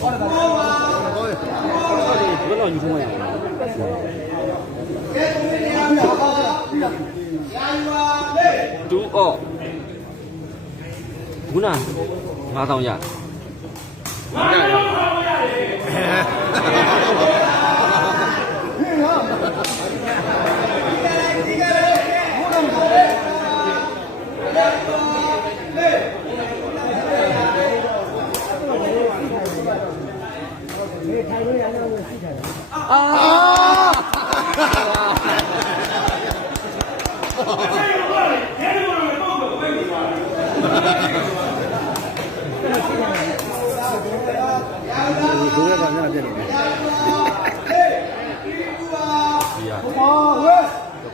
ဘယ်လိုယူထုံးရအောင်တူအော့ခုန9000ရ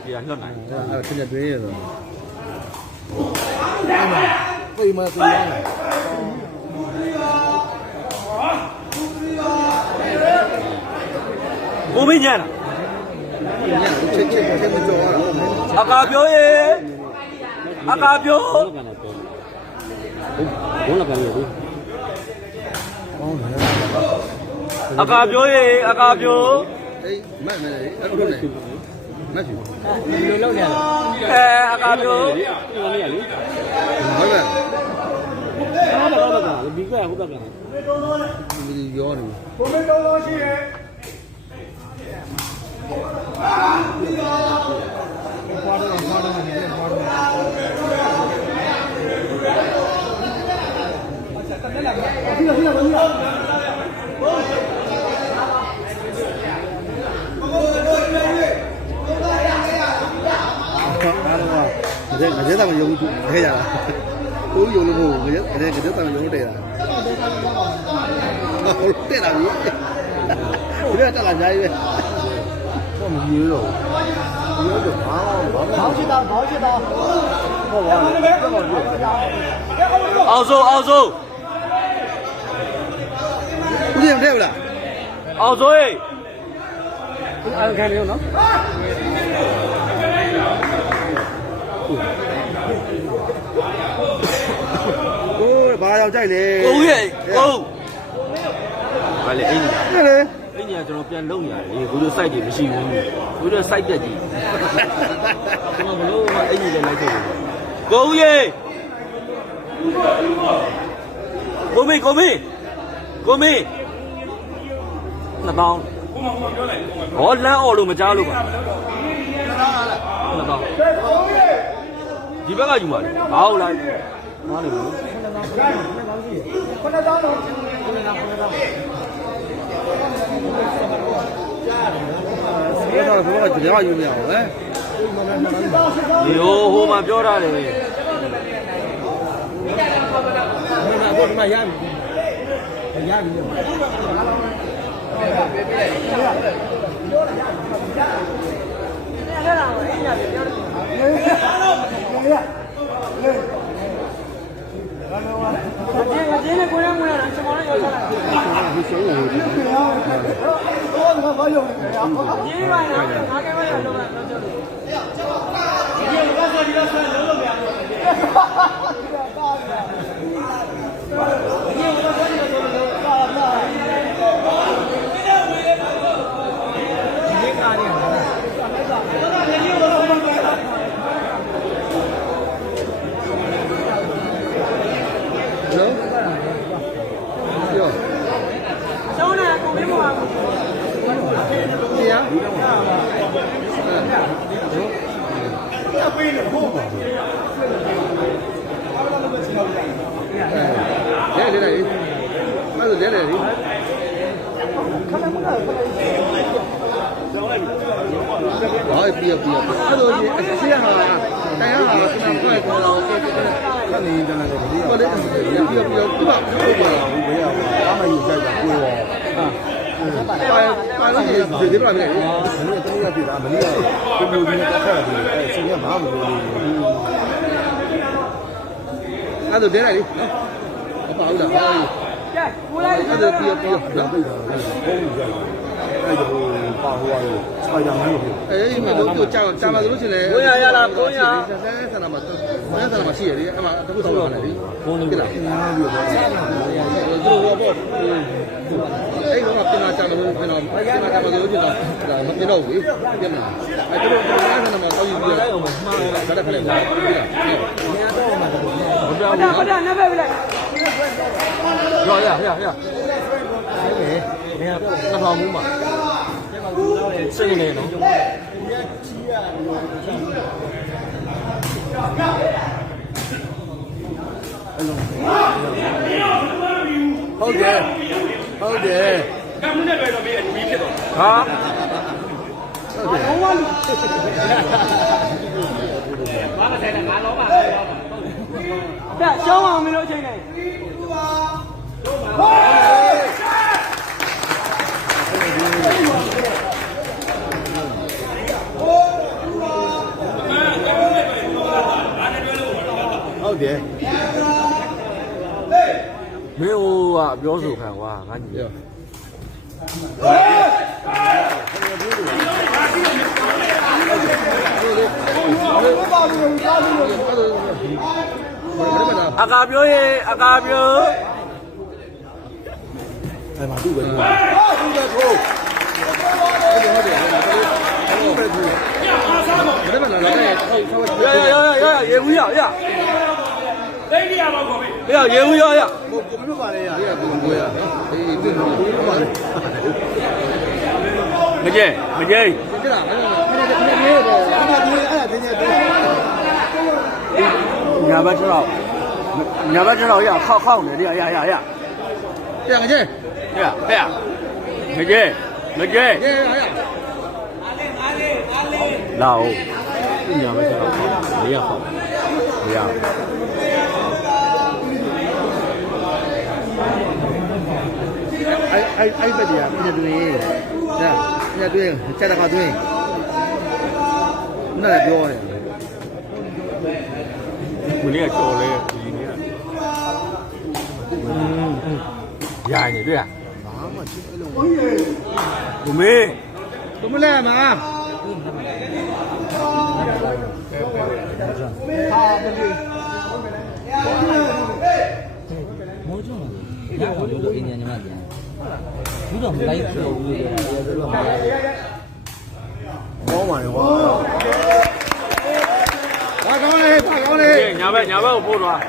ပြလွတ်နိုင်အဲ့ဆင်းရဲတွေးရတော့ပြေးမပြေးရကိုမင်းညံ့ချက်မကြောရအကာပြောရေအကာပြောဘုန်းလကန်လို့အကာပြောရေအကာပြောအေးမတ်မယ်အဲ့လိုလေမက်ဖြူဒီလိုလုပ်နေရအကာပြောဒီလိုနေရလေဟုတ်ကဲ့ဘာဘီကဟုတ်ကဲ့ဒီရောနေဘုံမေတော်ရှိရဲ့ငါကျတော့မယုံဘူးခဲရတာကိုယုံလို့မဟုတ်ဘူးငါကျတော့ယုံလို့တဲ့တာဟုတ်တဲ့တာကြီးဒီကတက်လာကြရေးပဲဘာမကြီးလို့ဒီလိုတော့ဘာချစ်တာဟုတ်ပါအောင်စိုးဦးရင်တဲ့လားအောင်စိုးရေးအားခံနေရောနော်ဘာရောက်ကြိုက်လဲကိုဦးရဲ့ကိုဘာလဲအင်းကြီးလေအင်းကြီးကကျွန်တော်ပြန်လုံရတယ်ဘိုးတို့ site တွေမရှိဘူးဘိုးတို့ site ပြက်ကြီးကျွန်တော်ဘလို့အင်းကြီးလည်းလိုက်ထုတ်တယ်ကိုဦးရဲ့ကိုမင်း2000ဟောလမ်းអော်လို့မကြားလို့ပါ2000ဒီဘက်ကယူပါလေဟုတ်လားမားနေဘူး9000တော့ဘယ်တော့ကကြောက်ယူနေအောင်လဲဒီဟိုမှာပြောထားတယ်အခုဒီမှာရပြီအဲ့လိုအစီရဟာတရားဟာခဏခွဲခေါ်တော့ခဏနေတယ်လည်းဒီကလေးပြီးတော့သူကဟုတ်ပါဘူးဘယ်ရအောင်အားမယူကြကြကိုယ်ရောပါလို့ဒီလိုပဲလေမင်းတို့တည်းရပြည်တာမင်းကကိုမျိုးကြီးနဲ့တက်ခတ်တယ်အဲဆင်းရမှာမလို့လေအဲ့ဒါဒဲလိုက်လေနော်ဘာလို့လဲကိုလိုက်အဲ့ဒါပြီးတော့နောက်ပြီးတော့ဘုံယူကြအဲ့ဒါပါဟိုရဆိုင်ရမယ်အေးမလို့ကြောက်တာမှလို့ရှင်လေ900ရလား900ဆန္ဒမှာရှိရတယ်အဲ့မှာတခုတော့ရတယ်ဘုံလို့ပြလားပြီးတော့ တော့ပေါ့အဲ့တော့ပြင်လာချာမလို့ပြင်တော့ပြင်လာချာမလို့ပြင်တော့မပြင်တော့ဘူးပြင်လာအဲ့တော့ကျွန်တော်ကလည်းမတော့ယူပြီးတော့မှားတယ်ခက်ခက်လာပြီလားဟုတ်တယ်နံပါတ်ပြလိုက်ရောရမင်းကတော့မှုမှာစိတ်နေနော်ဟုတ်တယ်ကမ်းနဲ့ပဲတော့မင်းအမီးဖြစ်တော့ဟာဟုတ်တယ်ဘာမဆိုင်နဲ့ငါလောပါတဲ့ရှောင်းအောင်မင်းတို့အချိန်နဲ့ဟုတ်တယ်မင်းဟိုကပြောဆိုခံကွာငါညီအကာပြောရေအကာပြောအဲ့မှာသူ့ပဲသူ့ပဲထိုးဟုတ်တယ်သူ့ပဲထိုးဘယ်မှာလာလဲရရေဦးရသိနေရပါကောဗျာရေဦးရကိုမလို့ပါလေရကိုရအေးသူ့ကိုပါလေမကျဲကြည့်လားအဲ့ဒါတင်းရဲ့ညာဘက်တော့ရခောက်နေတယ်ရပြန်ကြည့်ဟဲ့မကျဲလာဦးညာဘက်တော့မရခောက်မရအဲ့ဘက်တရားပြည့်တွင်ဒါပြည့်တွင်ချက်တခါတွင်နားပြောတယ်မင်းကကြော်လဲဒီနေ့ရာနေတွေ့ဘာမှချစ်အဲ့လိုဘုမေးသူမလဲမှာဟာမလေးမိုးချုံရအောင်လို့အင်းညညမပြန်ဘူးတော့မလိုက်ဘူးလို့ပြောတော့ကောင်းပါရောဘာကောင်းလဲညာဘက်ကိုပို့သွား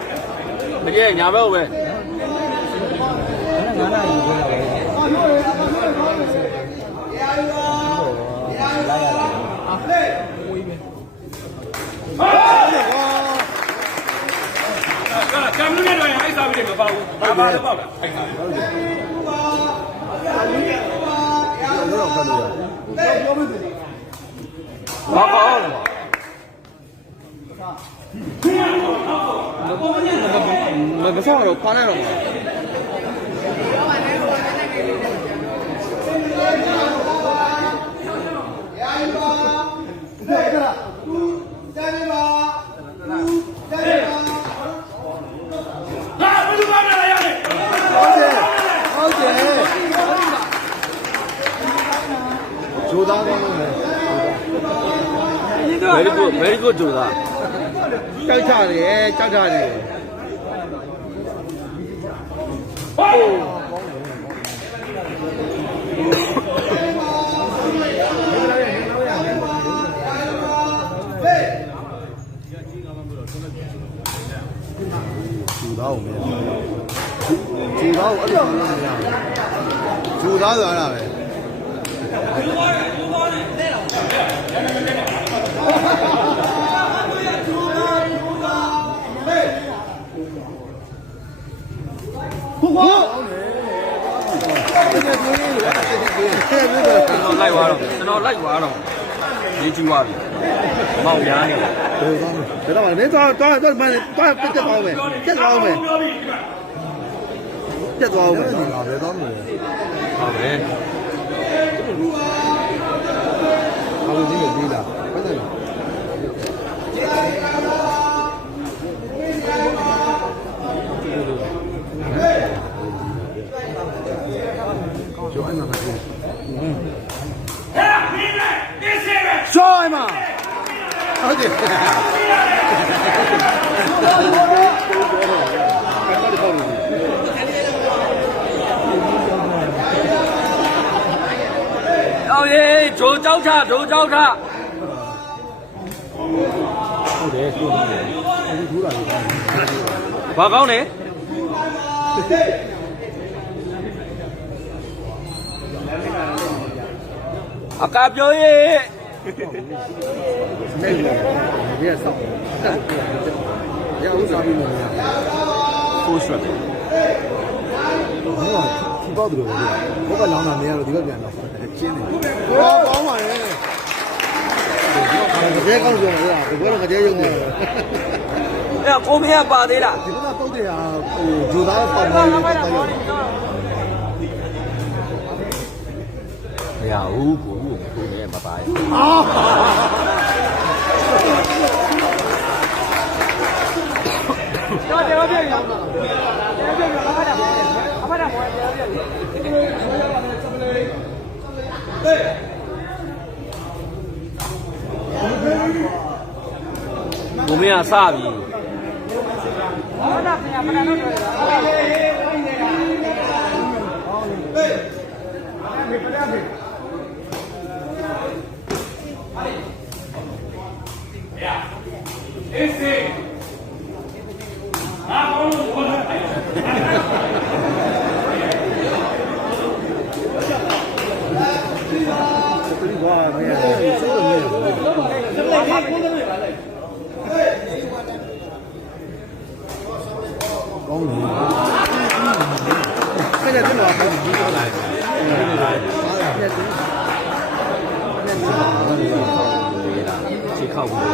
မကျဲညာဘက်ကိုပဲငါနာယူခဲ့တာပဲကံလို့ရတော့အဲ့စားပြီးမပေါ့ဘူးဘာမှလည်းပေါ့လားအဲ့စားဟုတ်တယ်တော့ခက်လို့ရပြောမသိဘာကောင်းလဲမဆောက်တော့ပါနေတော့မှာဂျိုးသားကောင်းလို့very good ဂျိုးသားကြောက်ချတယ်ဂျူသားကိုအဲ့လိုလုပ်နေရဂျူသားဆိုရတာပဲကျွန်တော်လိုက်သွားတော့ရေးကျူသွားပြီမောက်ရားနေတယ်ဒါတော့မင်းသွားတက်သွားမယ်ပြတ်သွားမယ်ပြတ်သွားမယ်ဘယ်သွားမလဲဟုတ်ပဲအားလုံးကြီးကိုပြီးတာဟုတ်တယ်ကျော်အနာကြီးကျော်အမဟုတ်တယ် ဂျိုးကြောက်ချဂျိုးကြောက်ချ ဟုတ်တယ်သူ့ဒီထူးတာကြီး ဘာကောင်းလဲအကပြောရေး နေတယ်ဒီကစောက်ရဥစားပြီးနေတယ် ဖိုးရွှတ်တယ် ဟိုကထီပေါက်တယ်လို့ပြောဘုကလောင်းတာနေရတော့ဒီဘက်ပြန်တော့ကျင်းတယ်ဟောကောင်းပါရဲ့ဒီကကောင်းကြတယ်ဒီကတော့ကြဲရုံနဲ့ အဲ့ကိုမင်းကပါသေးလား ဒီကပုတ်တယ်ဟာဟိုဂျိုသားပေါက်နေတယ်ပတ်ရောက် မရဘူးကိုလည်းမပါဘူး ကျွန်တော်ပြည့်ရအောင်ကျွန်တော်ပြည့်ရအောင်အဖတ်တာမောကျွန်တော်ပြည့်ကိုမင်းကစပြီ ဘာသာပြန်မနာတော့တယ်ဒီကွာမင်းစိတ်တော့နေတယ်ကောင်းတယ်ခက်တယ်တော့ဘာလို့ဒီလိုလဲခြေခောက်ဘူး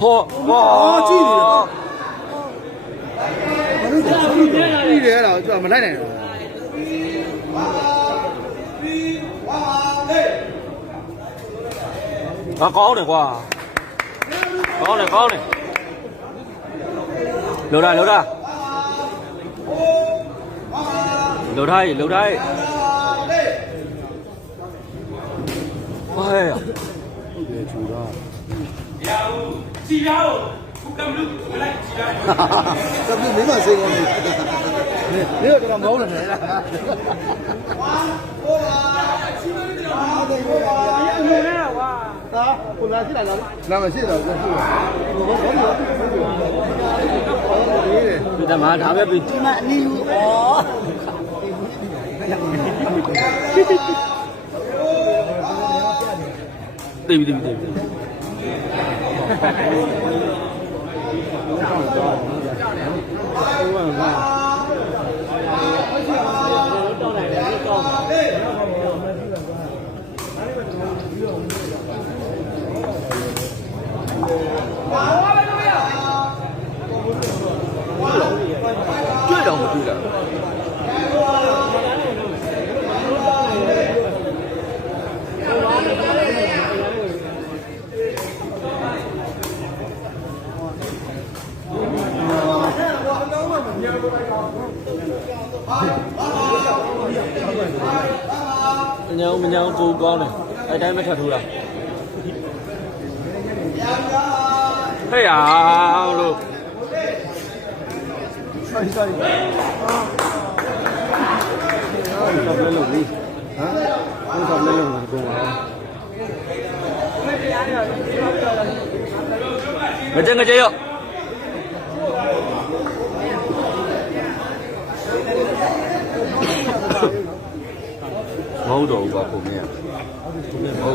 ဟောကြည့်နေတယ်တော့ကျွန်တော်မလိုက်နိုင်ဘူး ငါကောင်းတယ်ကွာကောင်းတယ်လောတာလှုပ်ထားဟဲ့ဟဲ့ ဟုတ်တယ်ချူတော့စီရောခုကမလို့မလိုက်စီရောကပ်ပြီးမင်းမစိတ်ကောင်းနေနေတော့မဟုတ်လည်းလားကိုလာရှိလာလားလာမရှိတော့ဘူးဟုတ်ဒီတမားဒါပဲပြီး ဒီမှာအနည်းလူဩသိပြီတွေ့တော့မတွေ့တာညောင်းကိုကောင်းတယ်အဲ့တိုင်းမထပ်ထိုးတာဟဲ့အောင်လို့sorry တော့လည်းလို့ပြီဟမ်တော့လည်းလို့ကိုပါငကြရော့မဟုတ်တော့ဘူးကွာကိုမင်းကမဟုတ်တော့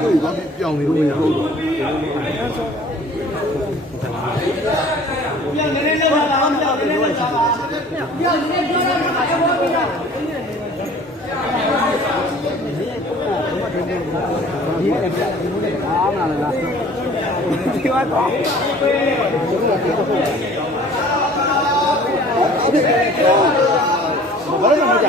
ကိုကပြောင်းနေလို့မရဘူးပြန်နေနေလာတာမပြောင်းနေနေလာတာပြန်နေနေလာတာပြောင်းနေလာဒီအဲ့ပြဒီလိုနဲ့အားမလားဒီကတော့ဘာလို့မကြ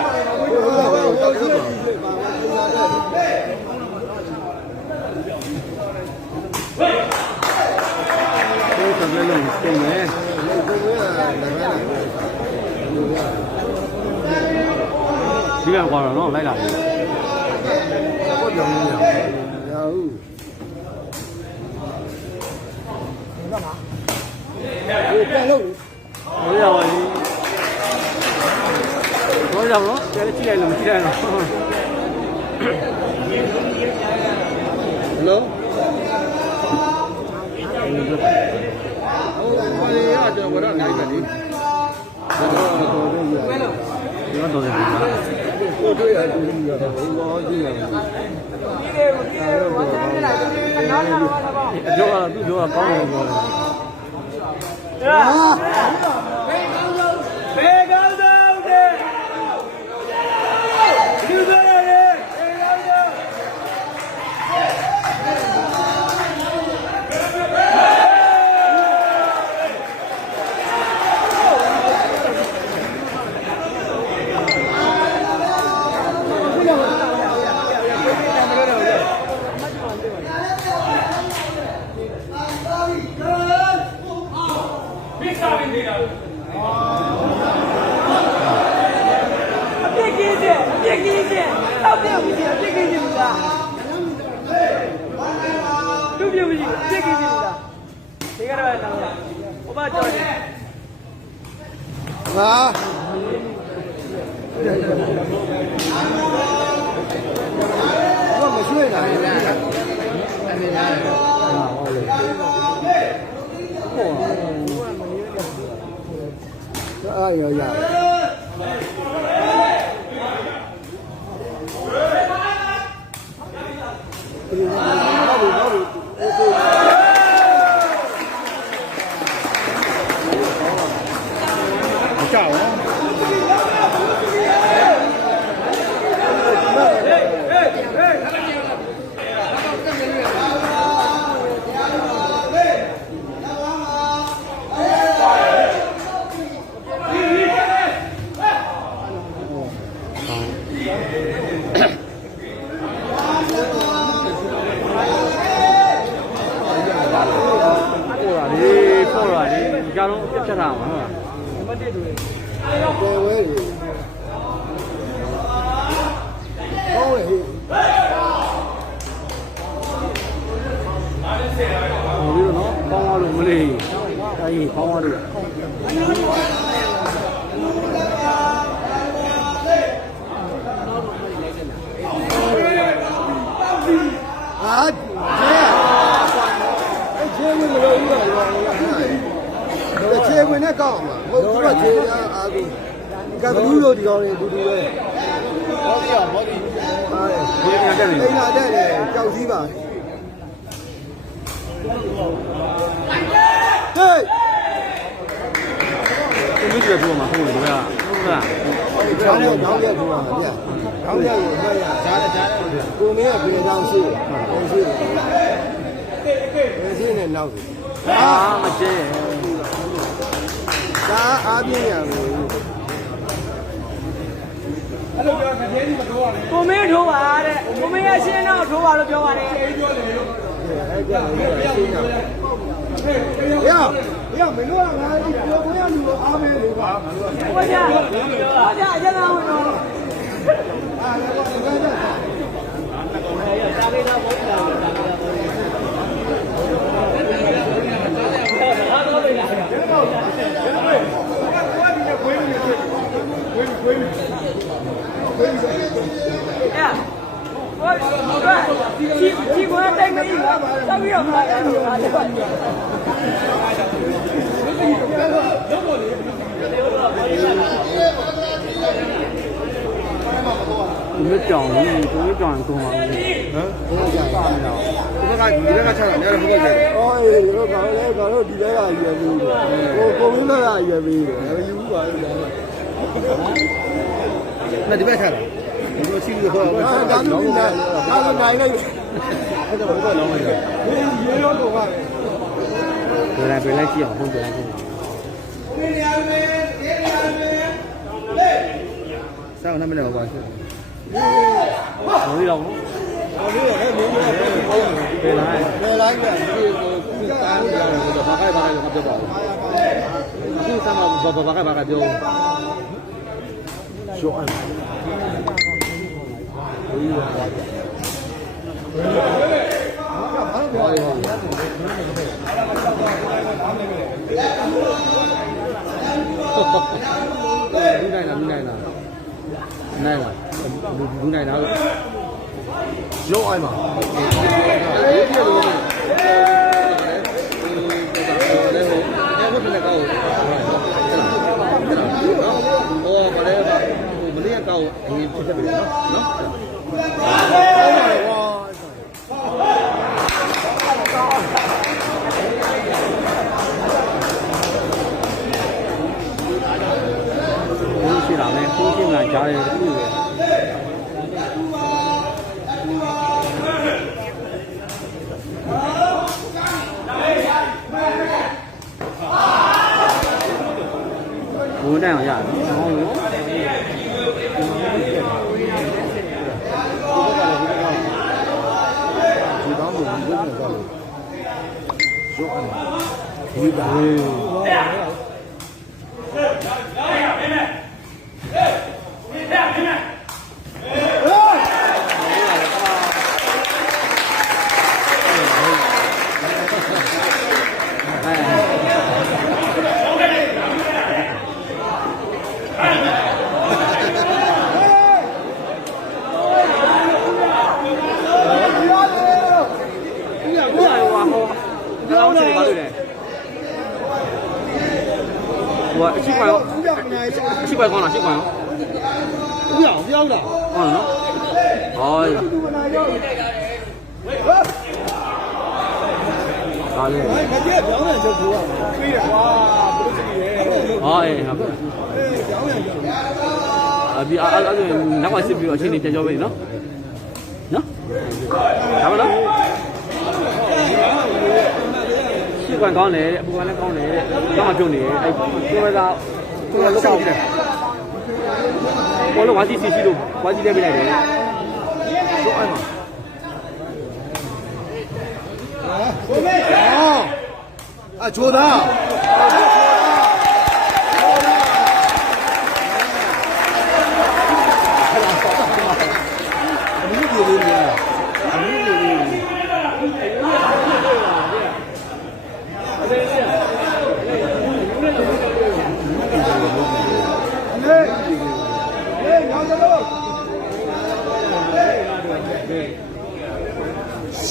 လည်းလုံးစုံမယ်ဒီကကွာတော့လိုက်လာပြီဘောကြောင်နေရရဟုတ် ပြန်လို့ ဟိုရပါလေဘောကြောင့်နော်ကျဲကြည့်လိုက်လို့မကြည့်လိုက်တော့ နော်ဟိုရတော့ဝရနိုင်တယ်ဒီတော့တယ်ကိုတွေ့ရတူရတော့ဘောကြည့်ရတယ်ပြောတာသူပြောတာကောင်းတယ်ပြောတယ်ဘေးကောင်းဆုံးတဲ့သူပြောရတယ်ဘေးကောင်းဆုံးငါဘာမရွှေ့နိုင်လဲအနေနဲ့ဟုတ်လေအာရရကြောက်ကြားလုံးပြတ်တာမှာနံပါတ်1တွေပဲဝဲကြီးဟောလေဟိုပြီးတော့နော်ပေါင်းသွားလို့မလေးအဲဒီပေါင်းသွားလို့အာကျေဝင်မလို့ဦးပါတော့ကျေဝင်နဲ့ကောက်မှာဟုတ်သူကကျေအားကိုကဘလူးတို့ဒီကောင်တွေတူတူပဲဟောဒီဟာဒီဒီကတက်နေအိမ်လာတက်တယ်ကြောက်စည်းပါဟေးဒီမိကြီးကပြောမှာဟုတ်တယ်ဗျာဟုတ်လားဂျားနဲ့ခေါင်းရက်ပြောမှာဗျာခေါင်းရက်ကိုအမှတ်ရဂျားကိုမင်းကပြေတောင်းရှိရှိနဲ့နောက်မကျဲဒါအားပြင်းရမယ်အဲ့လိုပြောခက်သေးကြီးမထိုးပါနဲ့ကိုမင်းထိုးပါတဲ့ကိုမင်းရဲ့ရှင်းတော့ထိုးပါလို့ပြောပါတယ်အဲ့ကြတယ်ရမင်းတို့ကငါဒီပြောခွင့်ရလူကိုအားပေးလို့ပါငါတို့ကဟောကြအကျဉ်းသားဝင်တော့အားလည်းတော့ငါတို့တာလေးတော့ဘုန်းကြီးလာတာဒီကွာတိုက်မကြီးလားဆက်ပြီးတော့ခါတယ်လို့ခါတယ်မကြောင်ဘူးကိုမကြောင်ကုန်ပါဘူးဟမ်ဘယ်ကြပါမလားဒီဘက်ကချတာလည်းဟုတ်တယ်အော်အေးတို့ကောင်လည်းကောင်တို့ဒီဘက်ကရွယ်ပြီးကိုကိုမင်းဘက်ကရွယ်ပြီးတယ်ယူပါလို့ဒါနဲ့ဒီဘက်ချတာဒီလိုရှိလို့ဟောဒါတော့ဒီလားဒါတော့နိုင်လိုက်အဲ့တော့ဘာလို့လောင်းလိုက်လဲရေရောတော့ပါပဲပြန်လိုက်ကြည့်အောင်ဟုတ်တယ်ဆောင်းနမနဲ့ပါဆက်ဟိုရောနော်ဟိုရောလည်းမင်းတို့ပြန်လိုက်ကဒီကိုတားနေရတယ်ဆိုတော့ဘာခိုက်ဘာခိုက်ပြောပါဦးဒီစမ်းမှာဘာခိုက်ဘာခိုက်ပြောရှော့အဲ့ဘာ လူနိုင်လားနိုင်လားရုပ်အိုင်မှာဒီပြလို့လည်းကောက်ဟောပါလေမလေးကောက်အရင်ဖြစ်တယ်နော်ရှိတာလေကိုကြီးကကြားရတယ်တူတယ်ဘုံတိုင်းအောင်ရတယ်ဟောလို့ဒီကောင်းကိုဒီလိုမျိုးတော့ရောအောင်ဒီပါ我习惯了，习惯光了，习惯了。不要的。光了。哎呀。好嘞。哎呀。比哪块是比我心里比较稳喏？喏？咋么了？习惯讲嘞，不管那讲嘞，干嘛讲嘞？哎，因为啥？因为老高的，我那玩几次都玩几天没来的。说爱嘛？哦，啊，做的。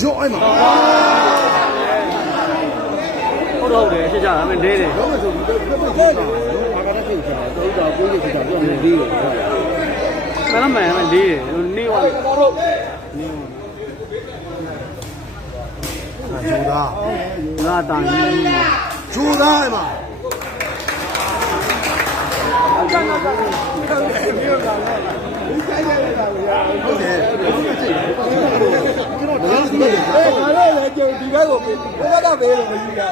ရောအဲ့မှာဟုတ်တော့တယ်ရှင်းကြတာမင်းလေးတယ်ရောမဆိုဘူးဘာကလည်းဖြစ်ချင်တယ်တော့ကိုကြီးကပြောနေလေးတယ်မနမန်လေးတယ်နေဝါတို့ဂျူဒါလာတန်ဂျူဒါအဲ့မှာဟုတ်တယ်ငါလည်းကြုံဒီဘက်ကိုဘယ်ကပဲလို့မရှိတာ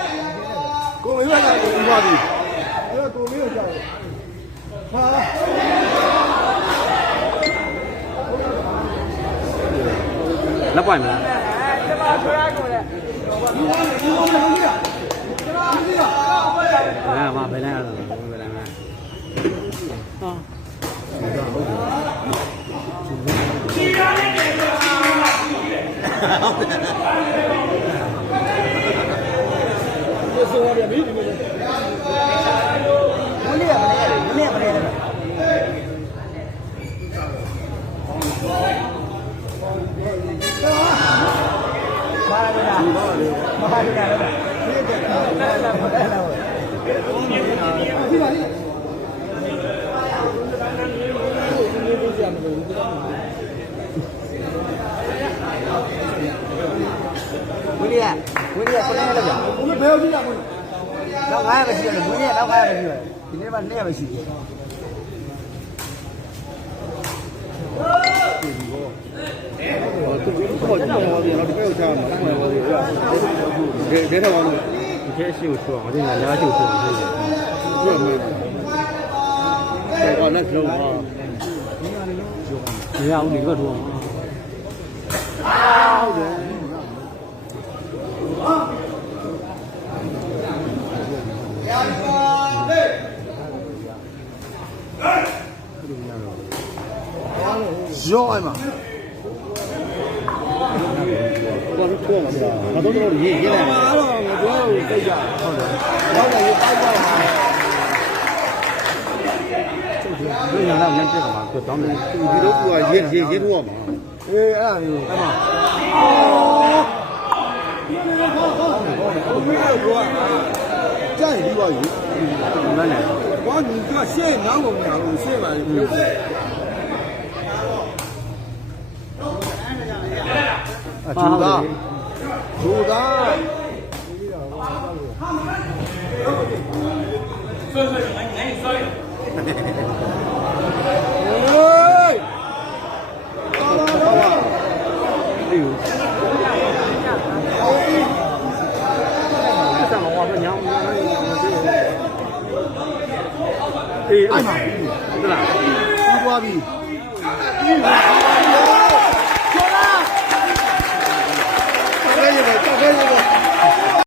ကိုမင်းကလည်းဒီပါပြီအဲ့ကိုမင်းကိုကြောက်ဟာလက်ပိုင်မလားကျွန်တော်ဆွဲရကုန်တယ်ဘယ်နဲ့ရလဲဘယ်နဲ့ဟာဝီလီယာကိုလည်းလောက်ကြဘုရားဘယ်လိုကြည့်ရမလဲတော့900ပဲရှိတယ်ဘုရားတော့900ပဲရှိတယ်ဒီနေ့မှ200ပဲရှိတယ်ဟုတ်တယ်ဘောကျွန်တော်ပြောတယ်တော့ဒီဘက်ကိုကြားမှာဆက်ပါလို့ဒီတော့ဒီထဲရှိကိုဆိုအောင်ဒီညာရှိကိုဆိုအောင်ဖြစ်တယ်ပြောမယ်တော့လက်လုံးပါဒီအောင်ဒီဘက်တော့ဟုတ်တယ်ရောအဲ့မှာဘာလို့ပြောမှာလဲဘာလို့တော့ရေးနေလဲအဲ့တော့ငါပြောလို့သိကြဟုတ်တယ်ဘာလို့လဲတောက်ကြမှာ你让他们这个嘛，就当面。ဒီတော့သူကရေးထိုးရမှာအေးအဲ့ဒါမျိုးအဲ့မှာကြိုက်ပြီးပါယူနားနေဘာလူကရှေ့နားကုန်နေတာလို့ရှေ့မှာပြုတ်အကျူသားကျူသားဆွဲငိုင်းဆွဲအေးအဲ့မှာဟုတ်လားပြီးသွားပြီကျော်လာကျော်လာတက်ခဲ့ရပါ